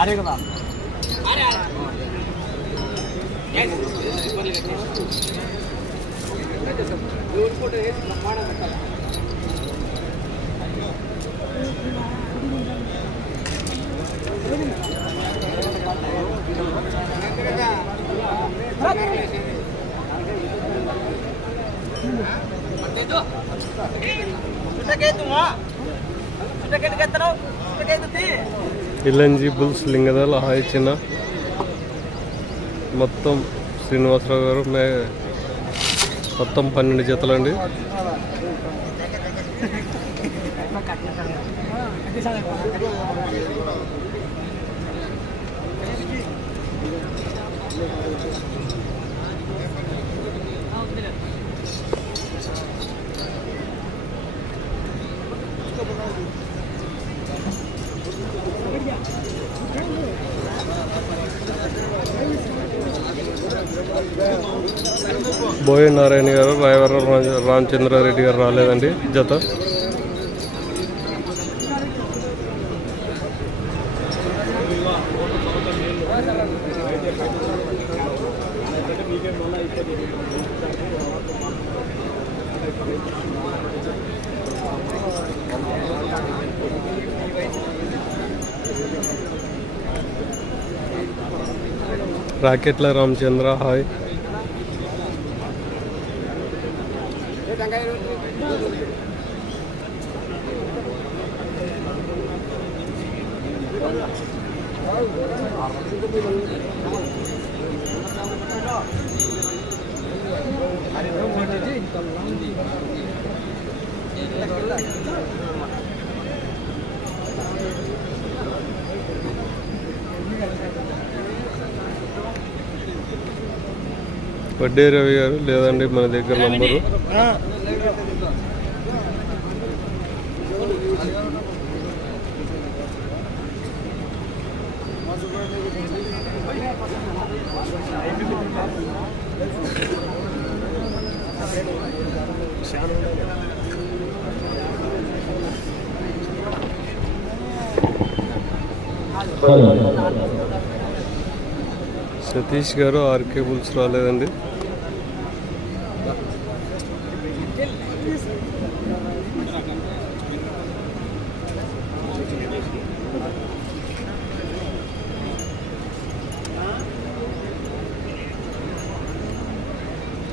आरेगा దూరం bulls లింగదాల hi చిన్న మొత్తం శ్రీనివాసరావు గారు మే మొత్తం పన్నెండు జతలండి. బోయ నారాయణ గారు రాయవరం రామచంద్రారెడ్డి గారు రాలేదండి జత. రాకెట్ల Ramachandra hi. Thank you. Vadde Ravi గారు లేదండి మన దగ్గర నంబరు. సతీష్ గారు ఆర్కే బుల్స్ రాలేదండి.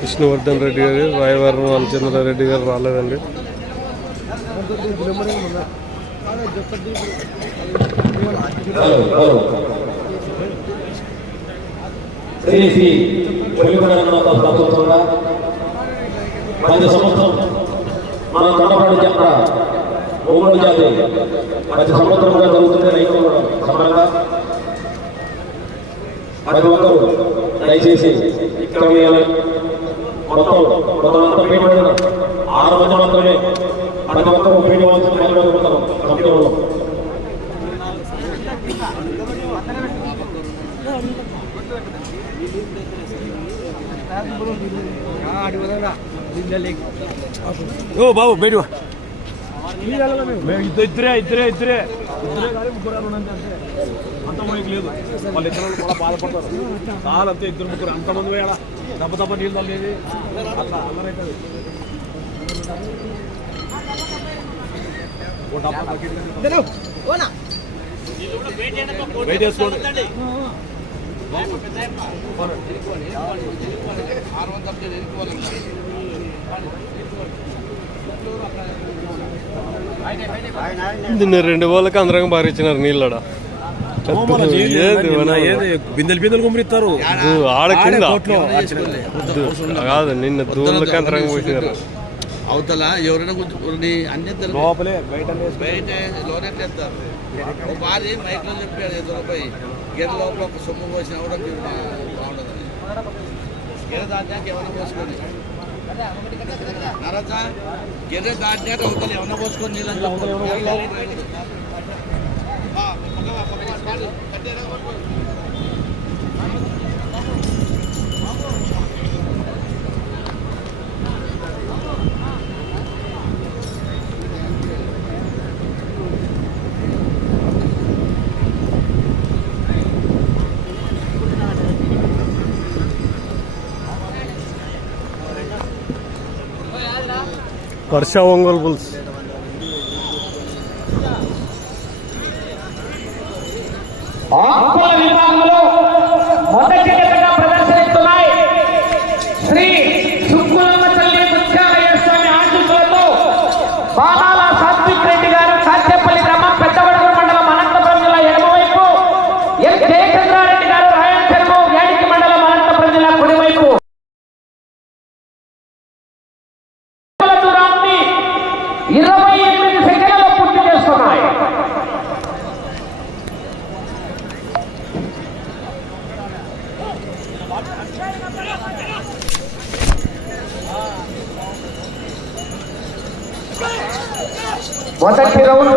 Vishnuvardhan Reddy గారు రాయవరం రామచంద్రారెడ్డి గారు రాలేదండి. శ్రీ శ్రీ ప్రభుత్వంగా ప్రతి సంవత్సరం మన కొండపాడు చక్ర ఒంగోలు జాతి ప్రతి సంవత్సరంగా జరుగుతుంది రైతు సమరంగా ప్రతి ఒక్కరు దయచేసి ఇక్కడ మొత్తం కొంతమంతా పేరు ఆరు మంది మాత్రమే ప్రతి ఒక్కరు పేరు ఇవ్వాల్సిన పని ఓ బాబు బయట మేము ఇద్దరు ఇద్దరే ఇద్దరే ఇద్దరే. కానీ ముగ్గురు ఉన్నంత అంతే. అంత మనకి లేదు. వాళ్ళు ఇద్దరు కూడా బాధపడతారు. చాలా అంతే ఇద్దరు ముగ్గురు. అంతమంది వేళ దెబ్బ దెబ్బ నీళ్ళు తల్లేదు అట్లా అల్లరైతుంది. ఓ డబ్బా తగ్గింది. వెయిట్ చేసుకోండి నిన్న రెండు వాళ్ళకి అందరం బాగా ఇచ్చినారు నీళ్ళడ బిందెలు బిందెలు గుమ్మరిస్తారు. దు- ఆడ కింద. నిన్న దూళ్ళకి అందరం పోసినారు. అవతల ఎవరైనా కూర్చుని అన్ని లోపలే బయట బయట చేస్తారు ఒక భార్య మైక్లో చెప్పాడు గిర లోపల ఒక సొమ్ము పోసిన కూడా మీరు బా- బాగుండదని గిర దాటాక ఏమైనా పోసుకోండి. నరసా గిర దాటాక అవతల ఏమైనా పోసుకొని నీళ్ళు వర్ష ఒంగోలు బుల్స్ మొదటి జతగా ప్రదర్శనిస్తున్నాయి శ్రీ సుక్కులమ్మ తల్లి ముత్యాలయ స్వామి ఆశీస్సులతో బాణాల సాత్విక్ రెడ్డి గారు సాధ్యపల్లి గ్రామం పెద్దవడగూరు మండలం అనంతపురం జిల్లా ఎడమవైపు ఎల్ జయచంద్రారెడ్డి గారు రాయలసీమ యాడికి మండలం అనంతపురం జిల్లా కుడివైపు దూరాన్ని ఇరవై ఎనిమిది సెకండ్లలో పూర్తి చేస్తున్నాయి మొదటి రౌండ్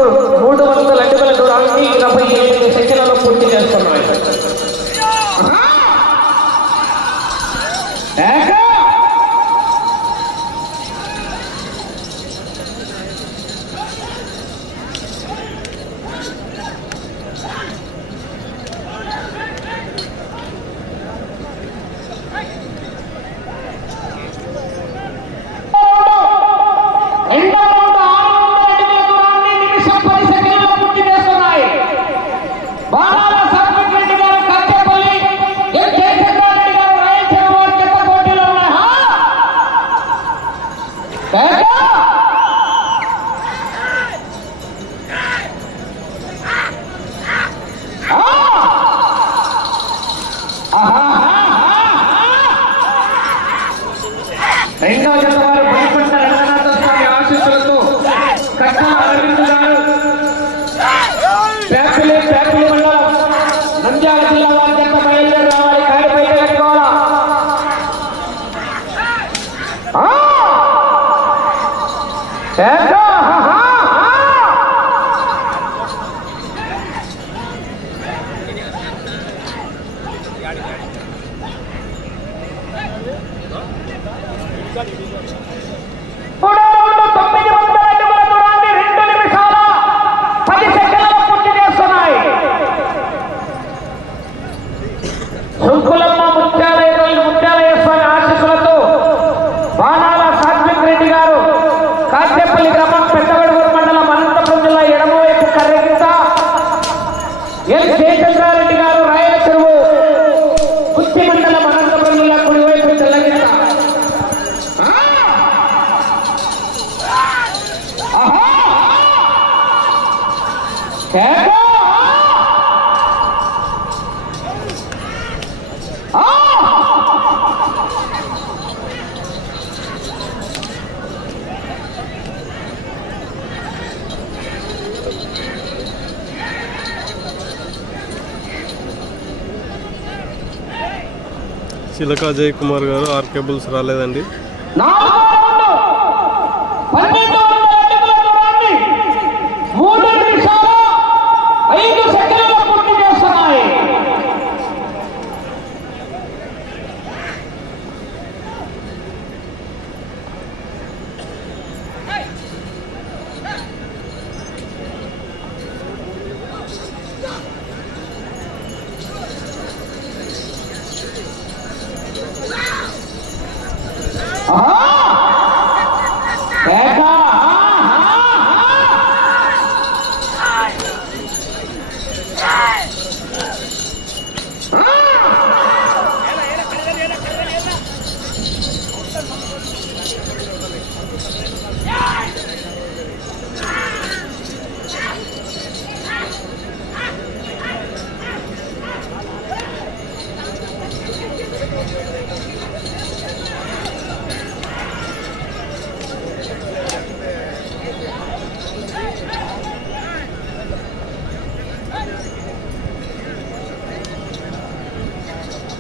చిలక అజయ్ కుమార్ గారు ఆర్ కేబుల్స్ రాలేదండి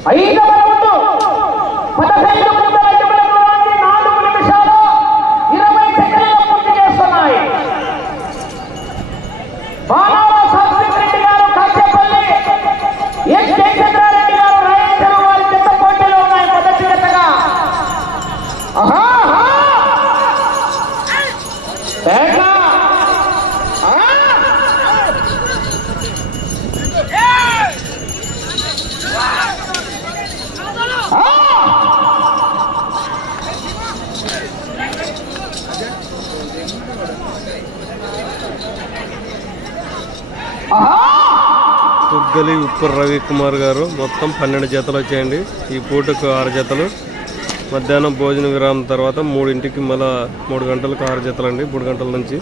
ఐదవ రౌండ్ తుగ్గలి ఉప్పు రవి కుమార్ గారు. మొత్తం పన్నెండు జతలు వచ్చాయండి. ఈ పూటకు ఆరు జతలు. మధ్యాహ్నం భోజన విరామం తర్వాత మూడింటికి మళ్ళా మూడు గంటలకు ఆరు జతలు అండి మూడు గంటల నుంచి.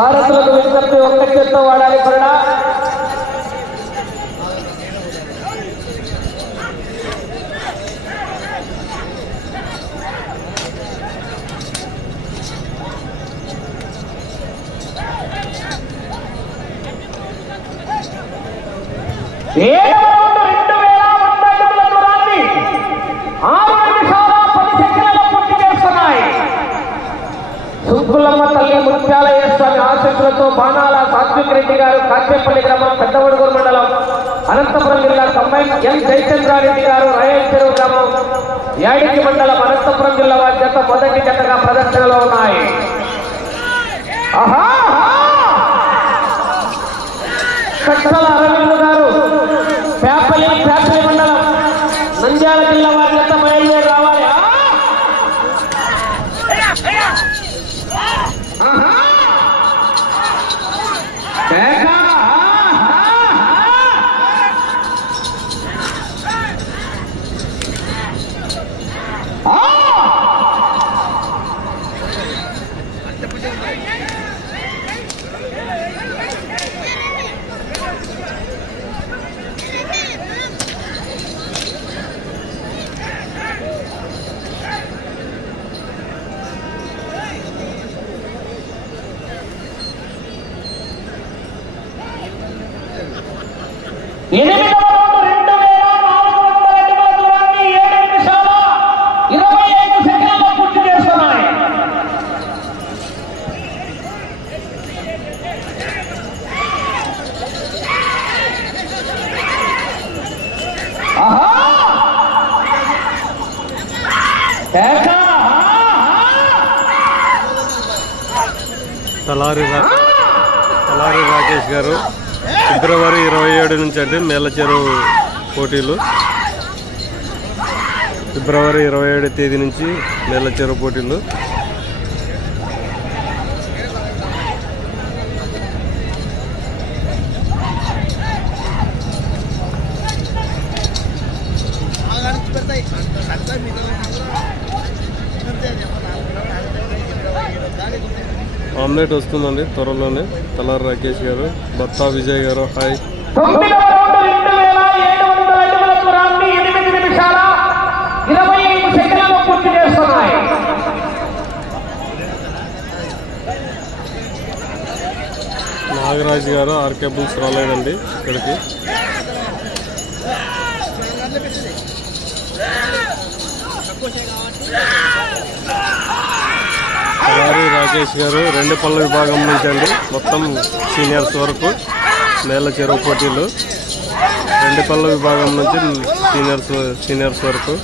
సారథులకు విజ్ఞప్తి ఒక్క చేత్తో వాడాలి కొరడా ఏడవ ఆశస్సులతో బాణాల సాత్విక్ రెడ్డి గారు కాచేపల్లి గ్రామం పెద్దవడుగూరు మండలం అనంతపురం జిల్లా కంబైన్ ఎన్ జయచంద్రారెడ్డి గారు రాయల్ చెరువు గ్రామం యాడికి మండలం అనంతపురం జిల్లా వారి జత మొదటి జతగా ప్రదర్శనలో ఉన్నాయి. ఆహా! అరవింద్ ఇరవై ఏడు నుంచి అండి మేళ్ళ చెరువు పోటీలు. ఫిబ్రవరి ఇరవై ఏడు తేదీ నుంచి మేళ్ళ చెరువు పోటీలు. ఆమ్లెట్ వస్తుందండి త్వరలోనే. తలారి రాకేష్ గారు భర్త విజయ్ గారు హాయ్. తొమ్మిదవ రౌండ్ రెండు వేల ఏడు వందల అడుగుల దూరాన్ని ఎనిమిది నిమిషాల ఇరవై ఐదు పూర్తి చేస్తున్నాయి నాగరాజ్ గారు ఆర్కే బుల్స్ రాలేదండి ఇక్కడికి. రాజేష్ రాకేష్ గారు రెండు పళ్ళ విభాగం నుంచి అండి మొత్తం సీనియర్స్ వరకు నేల చెరువు పోటీలు. రెండు పళ్ళ విభాగం నుంచి సీనియర్స్ సీనియర్స్ వరకు.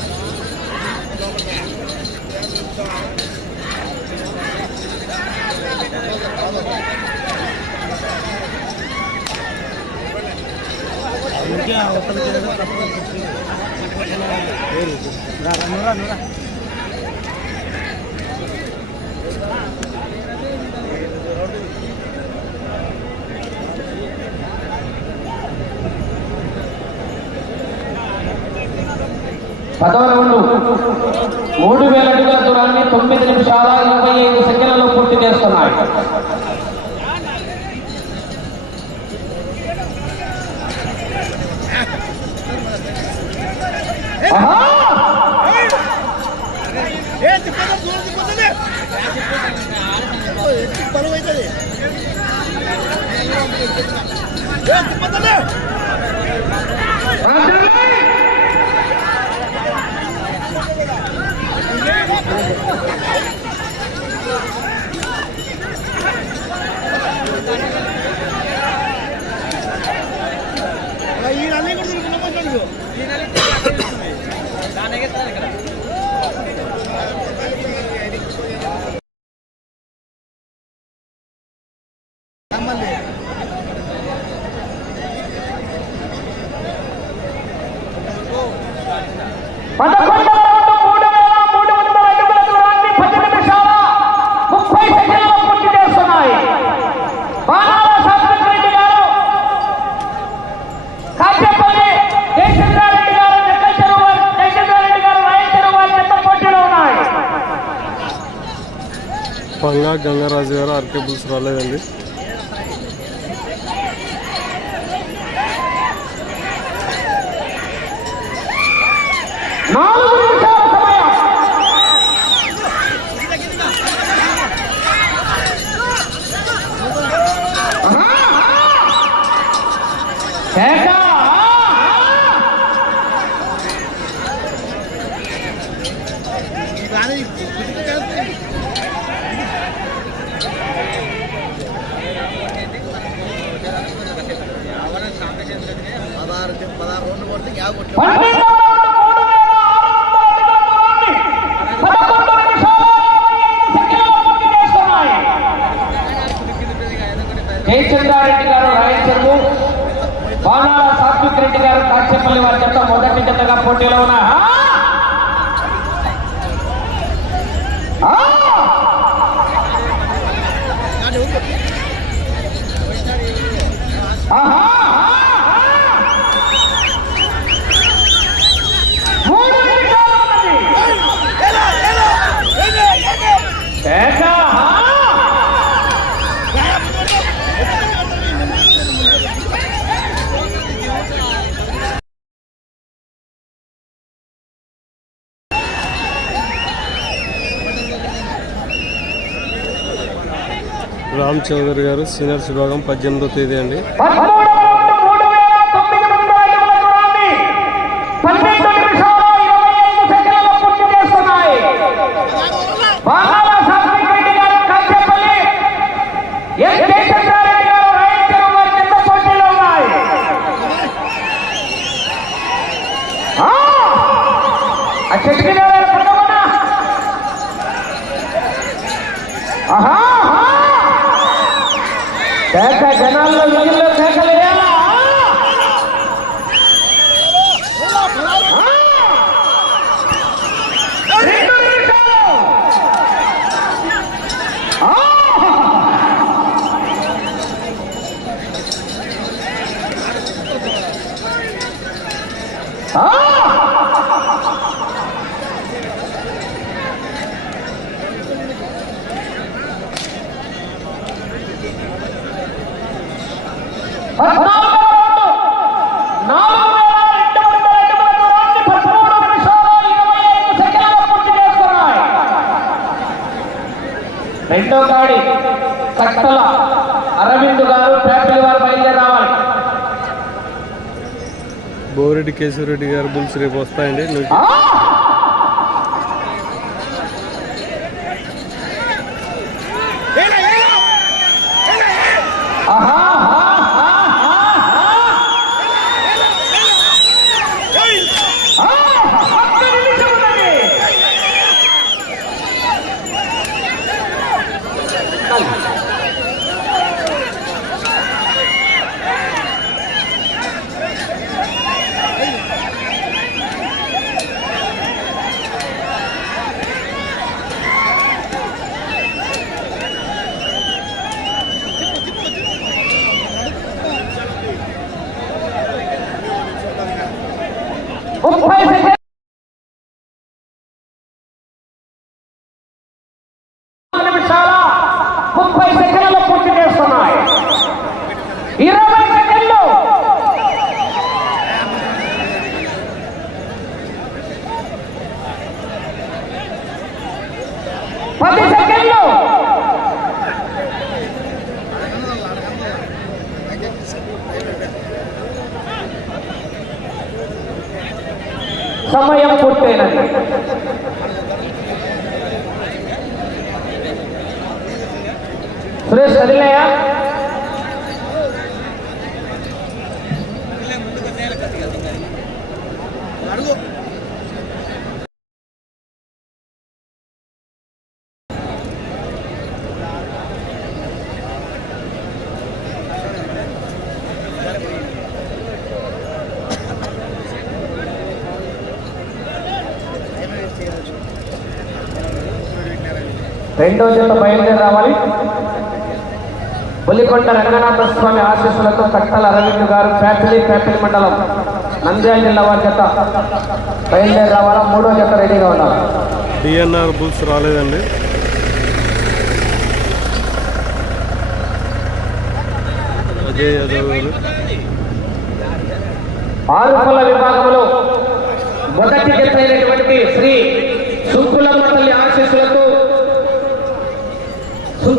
పదవ రౌండ్ మూడు వేల అడుగుల దూరాన్ని తొమ్మిది నిమిషాల ఇరవై ఐదు సెకండ్లలో పూర్తి చేస్తున్నాయి. ఆహా! ఆర్కే బుల్స్ రాలేదండి నాలుగు నిమిషాల సమయం కేక! పన్నెండవ రౌండ్ మూడు వేల ఆరు వందల అడుగుల దూరాన్ని పదకొండు నిమిషాల ఇరవై ఐదు సెకండ్లలో పూర్తి చేస్తున్నాయి. జయచంద్రారెడ్డి గారు రాయచంద్రు బాణాల సాత్విక్ రెడ్డి గారు కాచేపల్లి వారి జత మొదటి జతగా పోటీలో ఉన్న చౌదరి గారు సీనియర్స్ విభాగం పద్దెనిమిదో తేదీ అండి పదమూడవ రౌండ్ మూడు వేల తొమ్మిది వందల అడుగుల దూరాన్ని పన్నెండు నిమిషాల ఇరవై ఐదు సెకండ్లలో పూర్తి చేస్తున్నాయి బాణాల సాత్విక్ రెడ్డి గారు కాచేపల్లి ఎస్ జయచంద్రారెడ్డి గారు రాయచూరు వారి కింద పోటీలో ఉన్నాయి ఆ! ఆ చెట్టు కింద ఎవరైనా పడ్డామన్నా? ఆహా ఆహా! కేక జనాల్లో వీళ్ళు కేకలు వేయాలా? ఆ! రెండు నిమిషాలు. ఆ! ఆ! పద్నాలుగవ రౌండ్ నాలుగు వేల రెండు వందల అడుగుల దూరాన్ని పదమూడు నిమిషాల ఇరవై ఐదు సెకండ్లలో పూర్తి చేసుకున్నాయి రెండో కాడి కట్టల అరవింద్ గారు ఫ్యామిలీ వారు బయలుదేరి రావాలి కేశవ రెడ్డి గారు బుల్స్ రేపు వస్తాయండి నువ్వు ఆహా, ఆహా, ఆహా. ఆ, ఒక్క నిమిషం ఉన్నది. ముప్పై సెకండ్ నిమిషాల ముప్పై సెకండ్లు పూర్తి చేస్తున్నాయి ఇరవై సెకండ్లు. పది సెకండ్లు. సమయం పూర్తయినది. సురేష్ వదిలేయా రెండో జత బయలుదేరి రావాలి. బుల్లికొండ రంగనాథ స్వామి ఆశీస్సులతో కట్టల అరవింద్ గారు ఫ్యాపిలి ఫ్యాపిలి మండలం నంద్యాల జిల్లా వారి జత బయలుదేరి రావాలా? మూడో జత రెడీగా ఉండాలి? డిఎన్ఆర్ బుల్స్ రాలేదండి. అజయ్ యాదవ్ గారు. ఆరుపల్ల విభాగంలో మొదటి జత అయినటువంటి శ్రీ సుంకులమ్మ తల్లి ఆశీస్సులతో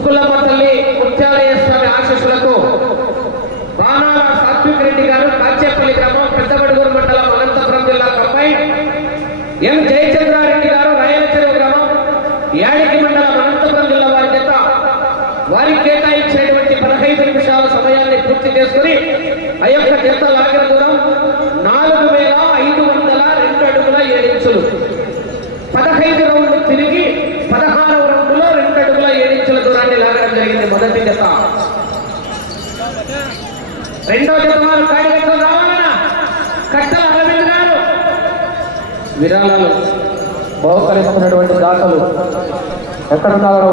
సుంకులమ్మ తల్లి ముత్యాలయ స్వామి ఆశీస్సులతో బాణాల సాత్విక్ రెడ్డి గారు కాచేపల్లి గ్రామం పెద్దబడుగూరు మండలం అనంతపురం జిల్లా కంబైన్. ఎం జయచంద్రారెడ్డి గారు రాయలచెరువు గ్రామం యాడికి మండలం అనంతపురం జిల్లా వారి చేత వారికి కేటాయించినటువంటి పదహైదు నిమిషాల సమయాన్ని పూర్తి చేసుకుని ఆ యొక్క జత లాగిన దూరం నాలుగు వేల ఐదు వందల రెండు అడుగుల ఏడు ఇంచులు. పదహైదు రౌండ్లు తిరిగి పదహారవ రౌండ్లో రెండు అడుగుల ఏడు ఇంచుల దూరాన్ని లాగడం జరిగింది. మొదటి జత. రెండో జత వారు కార్యకర్తలు రావాలన్నా కట్టల అరవింద్ గారు. విరాళాలు బహుకరిస్తున్నటువంటి దాతలు ఎక్కడున్నారో